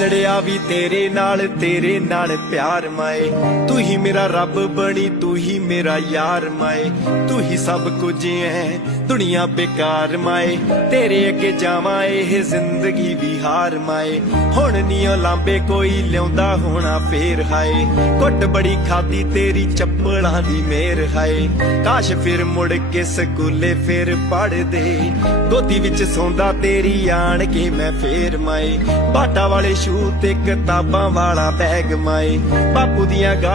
ਲੜਿਆ ਵੀ ਤੇਰੇ ਨਾਲ ਪਿਆਰ ਮਾਏ। ਤੂੰ ਹੀ ਮੇਰਾ ਰੱਬ ਬਣੀ, ਤੂੰ ਹੀ ਮੇਰਾ ਯਾਰ ਮਾਏ। ਤੂੰ ਹੀ ਸਭ ਕੁਝ ਐ ਦੁਨੀਆ ਬੇਕਾਰ ਮਾਏ। ਤੇਰੇ ਅੱਗੇ ਜਾਵਾਂ ਇਹ ਜ਼ਿੰਦਗੀ ਵੀ ਹਾਰ ਮਾਏ। ਹੁਣ ਨੀ ਓ ਲਾਂਬੇ ਕੋਈ ਲਿਆਉਂਦਾ ਹੋਣਾ ਫੇਰ ਹਾਏ। ਕੁੱਟ ਬੜੀ ਖਾਦੀ ਤੇਰੀ ਚੱਪਲਾਂ ਦੀ ਮੇਰ ਹਾਏ। ਕਾਸ਼ ਫਿਰ ਮੁੜ ਕੇ ਸਕੂਲੇ ਫਿਰ ਪੜ੍ਹਦੇ, ਗੋਦੀ ਵਿੱਚ ਸੌਂਦਾ ਤੇਰੀ ਆਣ ਕੇ ਮੈਂ ਫੇਰ ਮਾਏ। ਬਾਟਾ ਵਾਲੇ ਸ਼ੂ ਤੇ ਕਿਤਾਬਾਂ ਵਾਲਾ ਬੈਗ ਮਾਏ। ਬਾਪੂ ਦੀਆਂ